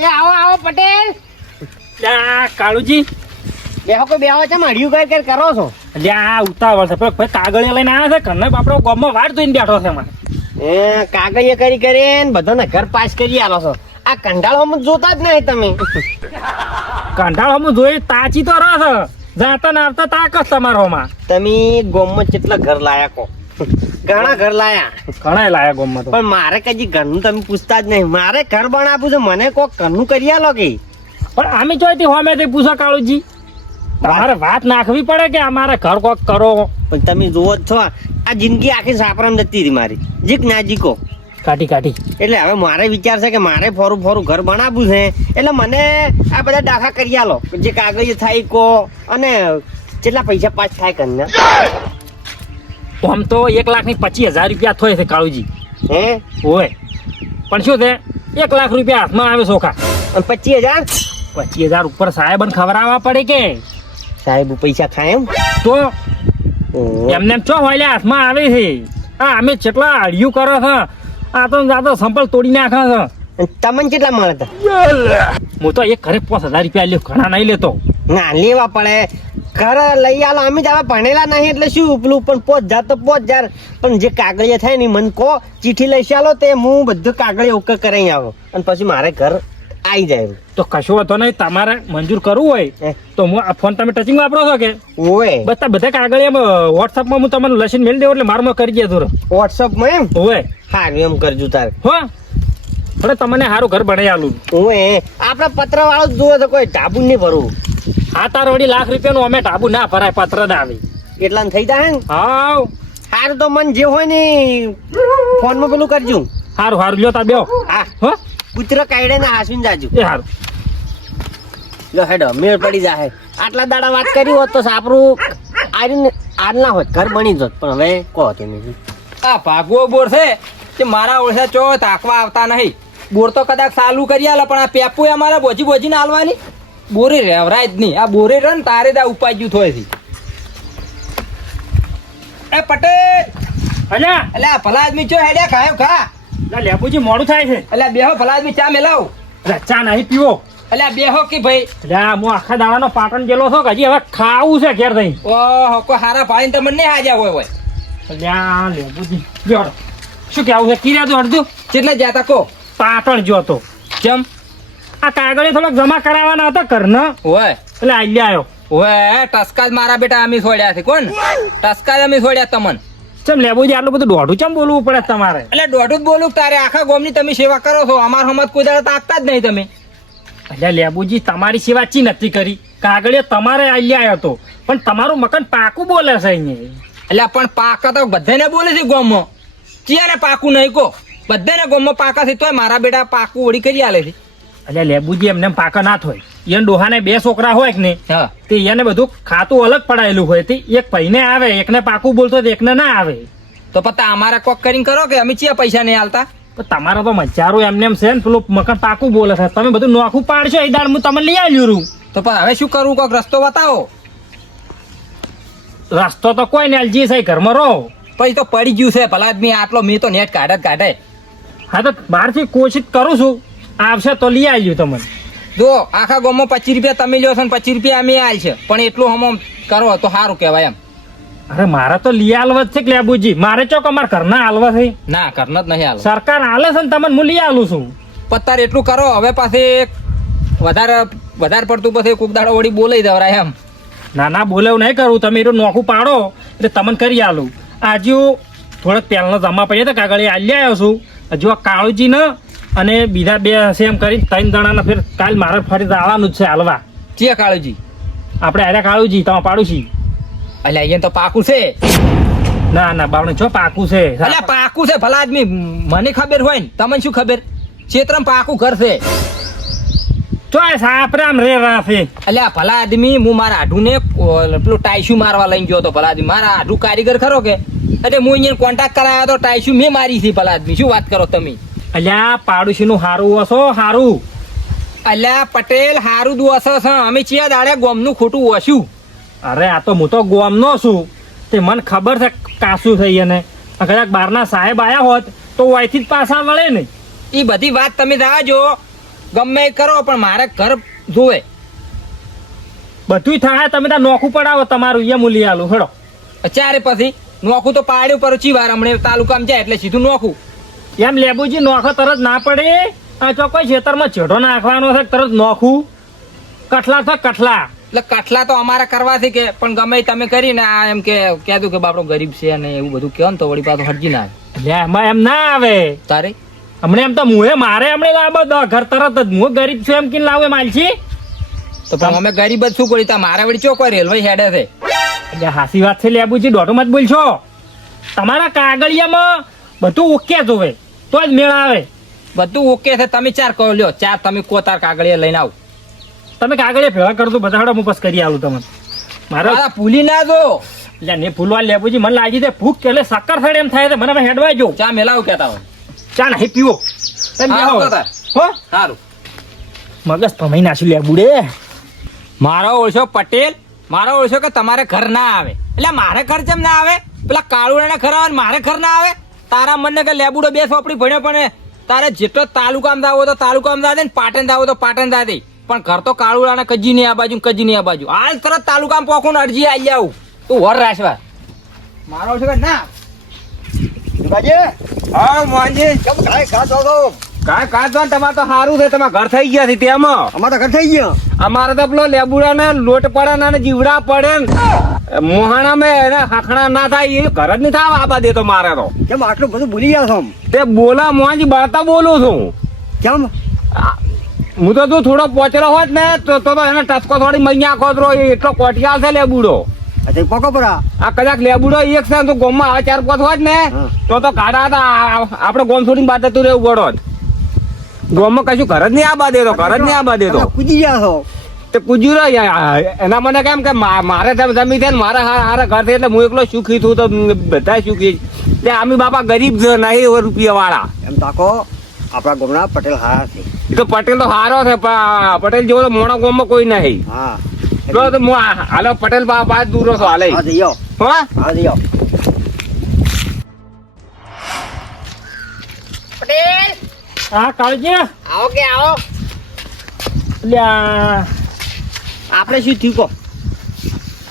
એ આવો આવો પટેલ. કાળુજી બેહો કે બેહો છે મળ્યું કર કરો છો. એટલે આ ઉતાવળ છે ભાઈ, કાગળિયા લઈને આવ્યા છે કને બાપડો ગામમાં વાટ જોઈને બેઠો છે મને. કાગળિયા કરી કરીને બધાને ઘર પાસ કરી આલો છો. આ કંટાળો જોતા જ નહીં તમે. કંટાળો જોઈ તાચી તો રસ જાતા ને આવતા તાકસ તમારોમાં. તમે ગામમાં કેટલા ઘર લાયા કો? ઘણા ઘર લાયા. ઘણા લાયા ગામમાં તો. પણ મારે કદી ઘરનું તમે પૂછતા જ નહીં. મારે ઘર બનાવવું છે, મને કોક ઘરનું કરી આલો કે. પણ અમે જોઈતી હોમેથી પૂછો કાળુજી, તમારે વાત નાખવી પડે કે અમારે ઘર કોક કરો. પણ તમે જુઓ જ છો આ જિંદગી આખી સાપરામ જતી હતી મારી. જીક ના જીકો કાઢી એટલે હવે મારે વિચાર છે કે મારે ફોરું ઘર બનાવવું છે. એટલે મને આ બધા દાખલા કરી આલો જે કાગળ થાય કો અને કેટલા પૈસા પાસ થાય કરીને. આમ તો 1,25,000 રૂપિયા થાય છે કાળુજી. હે હોય પણ શું છે 1 લાખ રૂપિયા હાથમાં આવે સોખા. અને 25,000 25,000 ઉપર સાહેબ ખવડાવવા પડે કે સાહેબ પૈસા ખાય એમ તો એમને એમ ચો હોય હાથમાં આવે છે. હા અમે કેટલા અડિયું કરો છે, આ તો સંપલ તોડી નાખે છે. તમને કેટલા મળે હતા? હું તો એક ઘરે 5,000 રૂપિયા લ્યો, ઘણા નહીં લેતો. ના લેવા પડે ઘર લઈ આલો. અમે જ ભણેલા નહીં એટલે શું પેલું પણ 5,000 તો 5,000. પણ જે કાગળિયા થાય ને મને કહો, ચીઠી લઈ ચાલો તે હું બધું કાગળિયા ઓકે કરાવી આવો અને પછી મારે ઘર આવી જાય. તો કશો હતો નહીં, તમારે મંજૂર કરવું હોય તો હું આ ફોન તમે ટચિંગ વાપરો છો કે? ઓય બધા કાગળિયામાં વોટ્સઅપમાં હું તમને લસીને મેળ દેવું એટલે મારમાં કરી દેજો. વોટ્સઅપમાં એમ હોય સારું એમ કરજો તારે. હો એટલે તમને સારું ઘર બનાવી આલું. ઓય આપડે પત્ર વાળો જોવે તો કોઈ ઢાબુ નહીં ભરવું. આ તાર વળી લાખ રૂપિયાનું અમે ઢાબુ ના ભરાય, પત્ર ના આવે એટલા થઈ જાય ને. હાવ સારું તો મને જે હોય ને ફોનમાં પેલું કરજો. સારું લ્યો તાર બેહો. હા હો પુત્ર કાઢે ને હાસવીને જાજો. એ સારું લો હેડો મેળ પડી જાય. આટલા દાડા વાત કરી હોત તો સાપરું આજ ના હોત, ઘર બની જોત. પણ હવે કહો તમે આ ભાગવો બોર છે કે મારા ઓળખે ચો તાકવા આવતા નહીં. બોર તો કદાચ ચાલુ કરી આલે પણ આ પેપુ અમારે બોજી ને આલવાની બોરે રેવરાય જ નહીં. આ બોરે રન તારે દા ઉપાજ્યું થોય છે. એ પટેલ અલ્યા એટલે આ ભલા આદમી ચો હેડ્યા ખાયો ખા. લેબુજી મોડું થાય છે. એટલે બેહો ભલા આદમી ચા મેલાવ. ચા નહીં પીવો. એટલે બેહો કે ભાઈ. એટલે હું આખા દાડાનો પાટણ ગયેલો છો કે હજી હવે ખાવું છે ઘેર થઈ. ઓહો કોઈ હારા ભાઈ તમને નહીં હાજ્યા હોય. અલ્યા લેબુજી જોડો શું કેવું છે? કીધા તો અડધું કેટલે જાતા કો? પાટણ જો તો કેમ? આ કાગળે થોડોક જમા કરાવવાના હતા ઘરના હોય એટલે આવી આવ્યો. હોય ટસકા મારા બેટા અમે છોડ્યા છે. કોણ ટસકા અમે છોડ્યા તમને? ચમ લેબુજી આટલું બધું દોઢું ચમ બોલવું પડે તમારે? એટલે દોઢું જ બોલું તારે. આખા ગામની તમે સેવા કરો છો, અમાર હમત કોઈ દાડો તાકતા જ નહીં તમે. એટલે લેબુજી તમારી સેવા ચી નથી કરી. કાગળે તમારે આવી આવ્યો હતો પણ તમારું મકાન પાકું બોલે છે અહીંયા. એટલે પણ પાકા તો બધાને બોલે છે ગામમાં. ચિયાને પાકું નહીં કો? બધાને ગામમાં પાકા છે તોય મારા બેટા પાકું ઓળી કરી આલે છે. એટલે લેબુજી એમને પાકા ના થાય. એને ડોહાને 2 છોકરા હોય કે ને હા તે એને બધું ખાતું અલગ પડાયેલું હોય. તે એક ભાઈને આવે, એકને પાકું બોલતો એકને ના આવે. તો પતા અમારે કોક કરીને કરો કે અમે ચિયા પૈસા નહીં આલતા. પણ તમારે તો મજારું એમને એમ છે ને, પેલું મકાન પાકું બોલે છે. તમે બધું નોખું પાડશો એ દાડ હું તમને લઈ આવ્યું. તો પણ હવે શું કરવું? કોક રસ્તો બતાવો. રસ્તો તો કોઈ ને અલજી છે, ઘરમાં રહો. પછી તો પડી ગયું છે ભલા આદમી. આટલો મેં તો નેટ કાઢે. હા તો બહારથી કોશિશ કરું છું, આવશે તો લઈ આવ્યું તમને. જો આખા ગામમાં 25 રૂપિયા તમે લ્યો છો ને 25 રૂપિયા અમે આલ છે. પણ એટલું હમ કરો તો સારું કહેવાય એમ. અરે મારે તો લઈ આલવા છે કે લેબુજી? મારે ચોક અમારા ઘરના આલવા છે. ના ઘરના જ નહીં આલો. સરકાર આલે છે ને તમને હું લઈ આલું છું. પત્તાર એટલું કરો. હવે પાસે વધારે પડતું પછી કોક દાડો વળી બોલાઈ દવરાય એમ. ના બોલે એવું નહીં કરવું. તમે એટલું નોખું પાડો એટલે તમને કરી આલું. આજુ થોડાક તેલનો જમા પડ્યા હતા કાગળે આલી આવ્યો છું. હજુ આ કાળુજી ને અને બીજા 2 હશે એમ કરી 3 જણાના ફેર કાલ મારે ફરી આવવાનું જ છે હાલવા. ચિયા કાળુજી? આપણે આર્યા કાળુજી તમારે પાડું. એટલે અહીંયા તો પાકું છે. ના બાવણે છો પાકું છે. એટલે પાકું છે ભલા આદમી. મને ખબર હોય ને તમને શું ખબર? ક્ષેત્રમાં પાકું ઘર છે. ચોય સાપરામ રે રાફે. એટલે આ ભલા આદમી હું મારા આઢું ને પેલું ટાઈસ્યુ મારવા લઈને ગયો હતો. ભલા આદમી મારા આઢું કારીગર ખરો કે એટલે હું અહીંયા કોન્ટેક્ટ કરાયો તો ટાઈસ્યુ મેં મારી છે. ભલા આદમી શું વાત કરો તમે? અલ્યા પાડોશી નું હારું હશો હારું. અલ્યા પટેલ હારું દુઆ છે. અમે ચિયા દાડે ગોમનું ખોટું વસ્યું. અરે આ તો હું તો ગોમનો છું. તે મને ખબર છે કાશું થઈ એને. કદાચ બહારના સાહેબ આયા હોત તો અહીંથી જ પાછા વળે ને. એ બધી વાત તમે રાહજો. ગમે એ કરો પણ મારે ઘર જોવે. બધુંય થાય તમે ત્યાં નોખું પડાવો તમારું એ મૂલી આલું હેડો. ચારે પછી નોખું તો પાડ્યું પર ચીવાર હમણે તાલુકામાં જાય એટલે સીધું નોખું. એમ લેબુજી નોખો તરત ના પડે. આ ચોક્કસ ખેતરમાં ચેઢો નાખવાનો છે તરત નોખું. કઠલા છે કઠલા. એટલે કઠલા તો અમારે કરવાથી કે પણ ગમે એ તમે કરીને આ એમ કે કહેતું કે બાપડો ગરીબ છે અને એવું બધું કહો ને તો વળી પાછું હટજી ના આવે. એટલે એમાં એમ ના આવે. તારે હમણે એમ તો મુએ મારે હમણે લાવો ઘર તરત જ હું ગરીબ છું એમ કે લાવે માલછી. તો પણ અમે ગરીબ જ શું કરી તા મારે વળી ચોકો રેલવે હેડે છે. એટલે હાસી વાત છે લેબુજી દોઢો મત બોલશો. તમારા કાગળિયામાં બધું ઓકે જોવે તો જ મેળ આવે. બધું ઓકે છે તમે ચાર કહો લ્યો ચાર તમે કોતાર કાગળિયા લઈને આવો. તમે કાગળિયા ભેળા કરતો બધા હડો હું બસ કરી આલું તમને. મારે મારા ભૂલી ના જો. એટલે ને ભૂલવા લેબુજી મને લાગી છે ભૂખ એટલે શક્કર થડે એમ થાય છે મને હવે હેડવા જો. ચા મેલાવ કેતા હોય. ચા નહીં પીવો તમે હારું બેહો. તો તાર. હો સારું. મગજ ભમાઈ નાખ્યું લેબુડે. મારો ઓળશો પટેલ મારો ઓળશો કે તમારે ઘર ના આવે એટલે મારે ઘર કેમ ના આવે? પેલા કાળુડા ઘર આવે ને મારે ઘર ના આવે? તારા મને કે લેબુડો બે સોપડી ભણ્યો પણ તારે જેટલો તાલુકામાં દાવો તો તાલુકામાં દા દે ને પાટણ દાવો તો પાટણ દા દે પણ ઘર તો કાળુડા કજી ની આ બાજુ કજી ની આ બાજુ હાલ તરત તાલુકામાં પોખું ને અરજી આવી આવું તું વર રાશવા. મારો ઓળશો કે ના હા મોહનજી કેમ કાંઈ ખાતો તો કાંઈ કાંઈ તમારે તો સારું છે તમે ઘર થઈ ગયા છે તેમાં. અમારે તો ઘર થઈ ગયો. અમારે તો પેલો લેબુડા ને લોટ પડે ને જીવડા પડે ને મોહાણા માં એને હખણા ના થાય એ ઘર જ નહીં થાય આબા દે તો મારે તો. કેમ આટલું બધું ભૂલી ગયા છો? તે બોલા મોહાજી બળતા બોલું છું. કેમ? હું તો તું થોડો પોચરો હોત ને તો એને ટસકો થોડી મૈયા ખોતરો એટલો કોટિયાલ છે લેબુડો. અચ્છા પકો પરા આ કદાચ લેબુડો એક છે તો ગોમમાં આવે 4-5 હોત ને તો ગાડા હતા આપડે ગોમ છોડીને બાદ તું રહેવું પડો. ગોમમાં કશું ઘર જ નહીં આબા દે તો ઘર જ નહીં આબા દે તો કૂદી ગયા છો. તે કુજુરો એના મને કેમ કે મારે જમી છે ને મારે હારા ઘર છે એટલે હું એકલો સુખી છું તો બધા સુખી. તે આમી બાપા ગરીબ છે નહીં રૂપિયા વાળા. એમ તાકો આપણા ગામના પટેલ હારા છે. એ તો પટેલ તો હારો છે પટેલ જેવો તો મોણા ગામમાં કોઈ નહીં. હા તો હું હાલો પટેલ બા દૂર છો હાલે. હા જઈયો. હા હા જઈયો. પટેલ હા કાળજી આવો કે આવો. એટલે આપણે શું થયું કહો?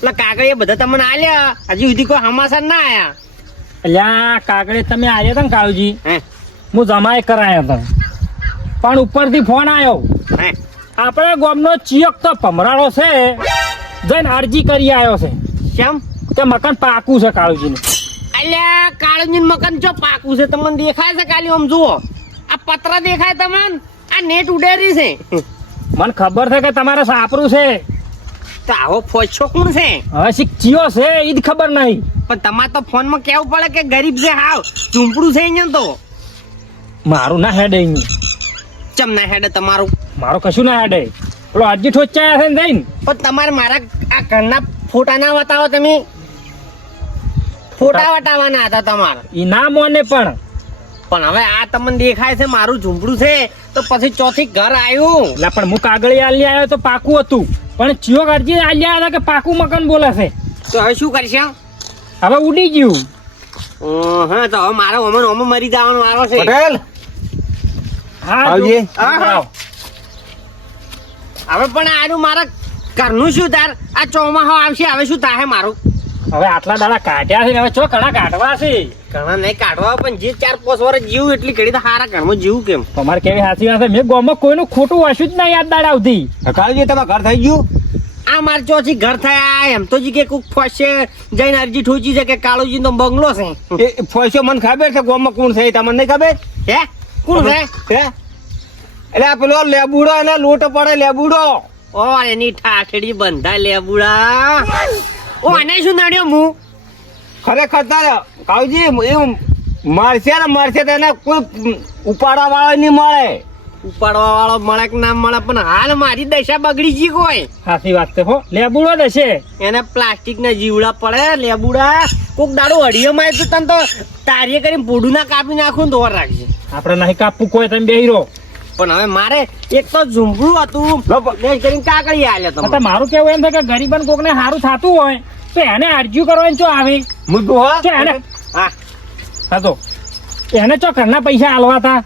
પેલા કાગળિયા બધા તમને આલ્યા હજી સુધી કોઈ હમાસર ના આયા. અલ્યા કાગળે તમે આવ્યા હતા ને કાળુજી હે હું જમાઈ કરાયા હતા પણ ઉપરથી ફોન આવ્યો. હે આપણા ગામનો ચિયક તો ભમરાળો છે જઈને અરજી કરી આવ્યો છે કેમ? કે મકાન પાકું છે કાળુજીનું. અલ્યા કાળુજી મકાન જો પાકું છે તમને દેખાય છે? ખાલી આમ જુઓ આ પત્ર દેખાય તમને? આ નેટ ઉડેરી છે. મને ખબર છે કે તમારે સાપરું છે તો આવો ફોછો કોણ છે? હવે શીખ ચિયો છે એ જ ખબર નહીં. પણ તમારે તો ફોનમાં કેવું પડે કે ગરીબ છે હાવ ઝૂંપડું છે અહીંયા તો. મારું ના હેડે અહીં. ચમ ના હેડે તમારું? મારું કશું ના હેડે. પેલો અરજી ઠોચાયા છે ને જઈને પણ તમારે મારા આ ઘરના ફોટા ના બતાવો તમે. ફોટા વટાવવાના હતા તમારે. એ ના મોને પણ હવે આ તમને દેખાય છે મારું ઝૂંપડું છે તો પછી ચોથી ઘર આવ્યું. એટલે પણ હું કાગળી આલી આવ્યો તો પાકું હતું પણ ચિયો અરજી આલી આવ્યા કે પાકું મકાન બોલે છે. તો હવે શું કરશે? હવે ઉડી ગયું. હા તો હવે મારો ઓમન મરી જવાનો વારો છે. પટેલ હા આવજે. આવો. હવે પણ આનું મારા ઘરનું શું તાર? આ ચોમાહો આવશે હવે શું થાય મારું? હવે આટલા દાડા કાઢ્યા છે ને હવે ચો ઘણા કાઢવા છે. ઘણા નહીં કાઢવા પણ જે 4-5 વર્ષ જીવું એટલી ઘડી તો હારા ઘરમાં જીવું કેમ? તમારે કેવી સાચી વાત છે મેં ગામમાં કોઈનું ખોટું હશું જ ના યાદ દાડા આવતી. કાળજી તમારે ઘર થઈ ગયું? આ માર ચોથી ઘર થયા એમ તો જી કે કોક ફસે જઈને અરજી ઠોચી છે કે કાળુજી નો બંગલો છે. એ ફોઈસો મને ખબર છે ગામમાં કોણ છે એ તમને નહીં ખબર? હે કોણ છે? હે એટલે આ પેલો લેબુડો અને લોટ પડે લેબુડો. ઓ એની ઠાઠડી બંધા લેબુડા. ઓ આને શું નડ્યો હું? ખરેખર તારે કાળજી એવું મળશે ને મળશે તો એને કોઈ ઉપાડવા વાળો નહીં મળે. ઉપાડવા વાળો મળે કે ના મળે પણ હાલ મારી દશા બગડી ગઈ. કોઈ સાચી વાત છે હો લેબુડો જ હશે. એને પ્લાસ્ટિક ના જીવડા પડે લેબુડા. કોક દાડો અડીયો માં તો તને તો તારીએ કરીને પોડું ના કાપી નાખું ને દોર રાખજે. આપણે નહીં કાપવું કોઈ તમે બેહીરો. પણ હવે મારે એક તો ઝૂંપડું હતું દેશ કરીને કાકડી આલ્યો તો તમે. મારું કેવું એમ છે કે ગરીબન કોકને સારું થતું હોય તો એને અરજી કરવાની ચો આવી મુદ્દો હા કે એને હા હા તો એને ચો ઘરના પૈસા આલવા હતા.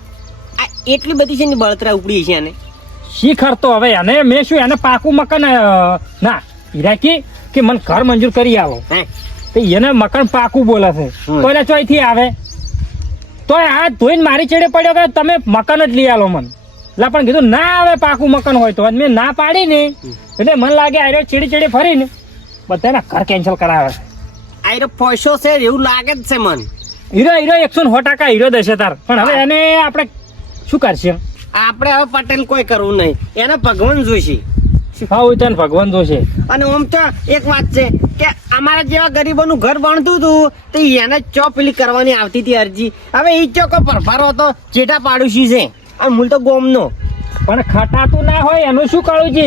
આ એટલી બધી છે ને બળતરા ઉપડી છે એને. શી ખર્ચો હવે એને મેં શું એને પાકું મકાન ના હીરાકી કે મને ઘર મંજૂર કરી આવો હે તો એને મકાન પાકું બોલે છે તો એટલે ચોઈથી આવે તો આ ધોઈને મારી ચેડે પડ્યો કે તમે મકાન જ લઈ આલો મને એટલે પણ કીધું ના આવે પાકું મકાન હોય તો મેં ના પાડી ને એટલે મને લાગે આર્યો ચેડી ચેડી ફરીને બધાના ઘર કેન્સલ કરાવે આયરો પૈસો છે એવું લાગે જ છે મન હીરો હીરો 100% હીરો દેશે તાર પણ હવે એને આપણે શું કરશે આપણે હવે પટેલ કોઈ કરવું નહીં એને ભગવાન જોઈશે શીખાવું તને ભગવાન જોશે અને આમ તો એક વાત છે કે અમારા જેવા ગરીબોનું ઘર બનતું હતું તો એને ચો પેલી કરવાની આવતી હતી અરજી હવે એ ચોકો પરભારો હતો ચેટા પાડોશી છે અને મૂળ તો ગોમનો પણ ખટાતું ના હોય એનું શું કરું છે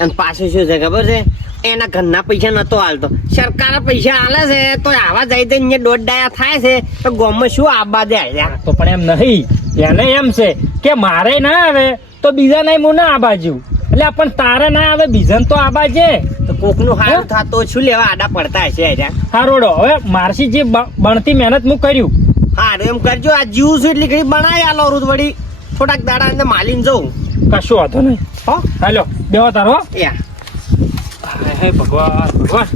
અને પાછું શું છે ખબર છે એના ઘરના પૈસા નતો હાલતો સરકાર પૈસા હાલે છે તો આવા જઈ જઈને દોઢ ડાયા થાય છે તો ગોમમાં શું આબા દે આયા તો પણ એમ નહીં એને એમ છે કે મારે ના આવે તો બીજા નહીં હું ના આ બાજુ એટલે પણ તારે ના આવે બીજા તો આ બાજે તો કોકનું હારું થાતો શું લેવા આડા પડતા હશે આયા હારોડો હવે મારસી જે બણતી મહેનત હું કર્યું હારું એમ કરજો આ જીવ છું એટલી ઘડી બનાવી આલો રૂદ વળી થોડાક દાડા અંદર માલીને જવું કશું વાંધો નહીં હો હાલો બેહો તારો યા હે ભગવાન ભગવાન